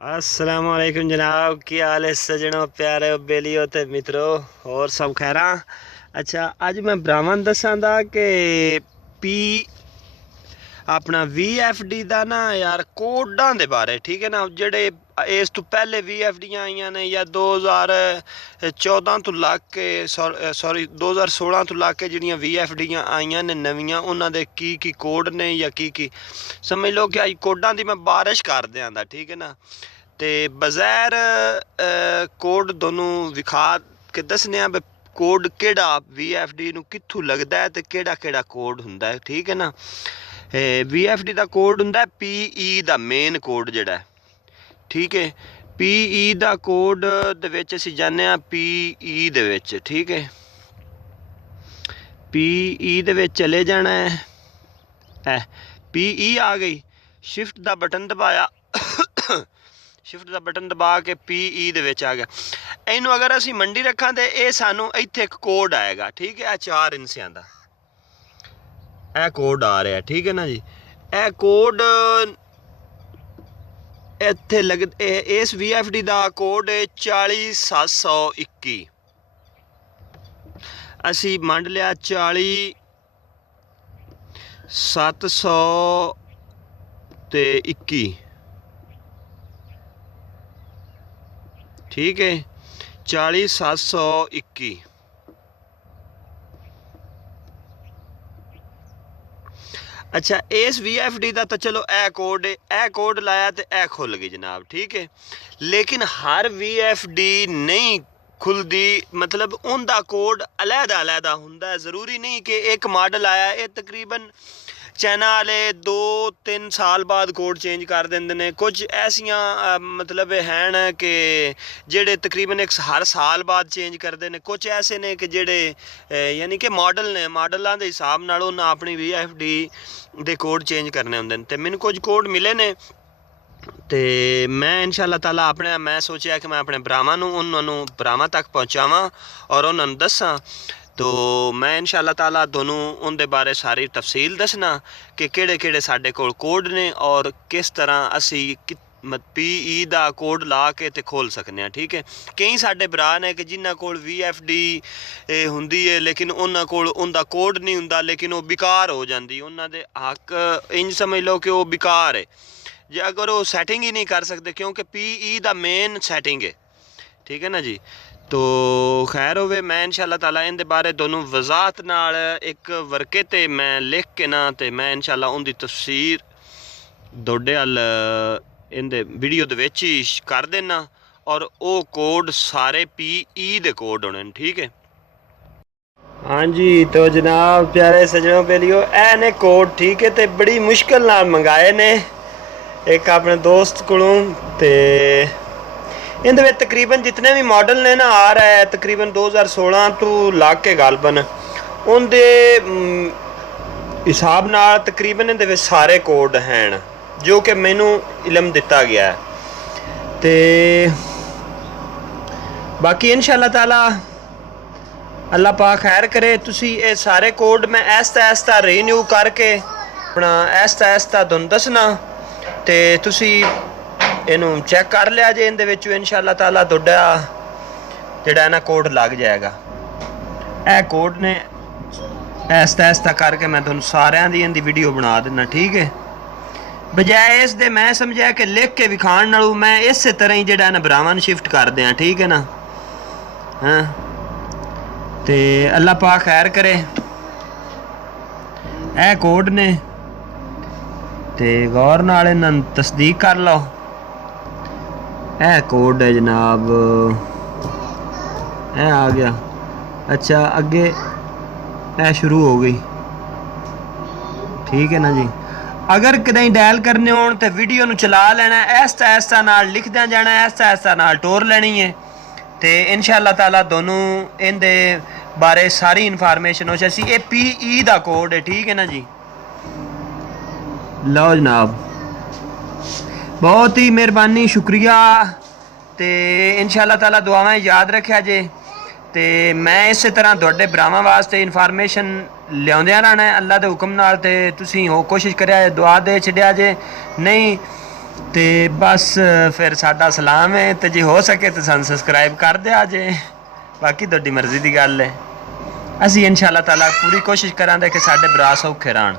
अस्सलाम वालेकुम जनाब, की हाल है सजनों, प्यारे बेलियो ते मित्रों, और सब खैर। अच्छा, अज मैं ब्राह्मण दसांदा कि पी अपना VFD का ना यार कोडां दे बारे, ठीक है ना, जेडे इस तो पहले VFD आईयां ने या 2014 तो लग के सॉरी 2016 तो लग के जिहड़ियां VFD आईयां ने नवीं, उन्हां दे की कोड ने या की समझ लो कि अज कोडां दी मैं बारिश कर दियां, ठीक है ना। ते बज़ैर कोड दोनों विखा के दसने आ कोड केड़ा VFD नूं कित्थों लगदा है ते केड़ा केड़ा कोड हुंदा है, ठीक है ना। VFD का कोड हुंदा है PE दा मेन कोड जिहड़ा है, ठीक है। PE दा कोड दे विच असीं जाने आ PE दे विच, ठीक है। PE दे विच चले जाना है। PE आ गई, शिफ्ट दा बटन दबाया शिफ्ट का बटन दबा के PE दे विच आ गया। इनू अगर असी मंडी रखा तो यह सानू इत्थे एक कोड आएगा, ठीक है। 4 इंसियां दा यह कोड आ रहा है, ठीक है ना जी। यह कोड इत्थे लग इस VFD का कोड 40721। असी मंड लिया 40721, ठीक है। 40721। अच्छा, इस VFD का तो चलो ए कोड लाया तो ए खुल गई जनाब, ठीक है। लेकिन हर VFD नहीं खुलती, मतलब उनका कोड अलहदा अलहदा हुंदा है। ज़रूरी नहीं कि एक मॉडल आया ये तकरीबन चाइना वाले 2-3 साल बाद कोड चेंज कर देंगे ने। कुछ ऐसियां मतलब हैं कि जेड़े तकरीबन हर साल बाद चेंज करते हैं। कुछ ऐसे ने कि जेड़े यानी कि मॉडल ने, मॉडलों के हिसाब नाल उन्हें अपनी VFD दे कोड चेंज करने होंगे। तो मैंने कुछ कोड मिले ने, तो मैं इंशाअल्लाह ताला मैं सोचा कि मैं अपने भरावां नूं उन्होंने भरावां तक पहुँचावां और उन्होंने दसां। तो मैं इंशाअल्लाह ताला दोनों उनके बारे सारी तफसील दसना कि केड़े केड़े साडे कोल कोड ने और किस तरह असी PE का कोड ला के ते खोल सकने हैं, ठीक है। कई साडे भरा ने कि जिन्हां कोल VFD हुंदी है लेकिन उन्हां कोल उनका कोड नहीं हुंदा, लेकिन वो बेकार हो जाती। उन्हां दे हक इंज समझ लो कि वो बेकार है जे अगर वो सैटिंग ही नहीं कर सकते, क्योंकि PE का मेन सैटिंग है, ठीक है ना जी। तो खैर होवे, मैं इंशाअल्लाह ताला इन दे बारे दोनों वजाहत नाल एक वर्के ते मैं लिख के ना ते मैं इंशाअल्लाह उनकी तफसीर दोडे अल इन दे वीडियो दे विच ही कर देना। और वो कोड सारे PE दे कोड होने, ठीक है। हाँ जी, तो जनाब प्यारे सजनों बेलियो ए ने कोड, ठीक है। तो बड़ी मुश्किल नाल मंगाए ने एक अपने दोस्त कोलों। ते इन तकरीबन जितने भी मॉडल ने ना आ रहा है तकरीबन 2016 तो लग के गालबन उनके हिसाब नाल तकरीबन इन सारे कोड हैं जो कि मैनू इलम दिता गया है। तो बाकी इंशाअल्लाह ताला अल्लाह पाक खैर करे। तुसी ये सारे कोड मैं ऐसा ऐसा रीन्यू करके अपना ऐसा ऐसा तुहानू दसना, तो तुसी इनू चैक कर लिया जे। इन इंशाअल्लाह ताला तुहाडा जिहड़ा ना कोड लग जाएगा। ए कोड ने ऐसा ऐसा करके मैं तुहानू सारियां दी इनदी वीडियो बना देना, ठीक है। बजाय इस दे मैं समझा कि लिख के विखाण नालों मैं इस तरह ही जिहड़ा ना भरावां शिफ्ट कर दियां, ठीक है ना। हाँ, तो अल्लाह पाक खैर करे। ए कोड ने ते गौर नाल इन्हां तस्दीक कर लो। ए कोड है जनाब, ए आ गया। अच्छा, अगे ए शुरू हो गई, ठीक है ना जी। अगर कदई डायल करने हो तो वीडियो नू चला लेना, ऐसा ऐसा नाल लिखद्या जाना, ऐसा ऐसा नाल टोर लेनी है। तो इंशाअल्लाह ताला दोनों इन दे बारे सारी इन्फॉर्मेशन हो जासी। ये PE का कोड है, ठीक है ना जी। लो जनाब, बहुत ही मेहरबानी, शुक्रिया। तो इंशाअल्लाह ताला दुआवां याद रखा जे। तो मैं इस तरह तुहाडे भरावां वास्ते इन्फॉर्मेशन लियाउंदिया रहना है अल्लाह के हुक्म नाल। ते तुसीं हो कोशिश करिया दुआ दे छड्या जे नहीं ਤੇ ਬਸ ਫਿਰ ਸਾਡਾ ਸਲਾਮ ਹੈ ਤੇ ਜੇ ਹੋ ਸਕੇ ਤਾਂ ਸਾਨੂੰ ਸਬਸਕ੍ਰਾਈਬ ਕਰ ਦਿਆ ਜੇ, ਬਾਕੀ ਤੁਹਾਡੀ ਮਰਜ਼ੀ ਦੀ ਗੱਲ ਹੈ। ਅਸੀਂ ਇਨਸ਼ਾ ਅੱਲਾਹ ਤਾਲਾ ਪੂਰੀ ਕੋਸ਼ਿਸ਼ ਕਰਾਂਗੇ ਕਿ ਸਾਡੇ ਭਰਾ ਸੌਖੇ ਰਹਿਣ।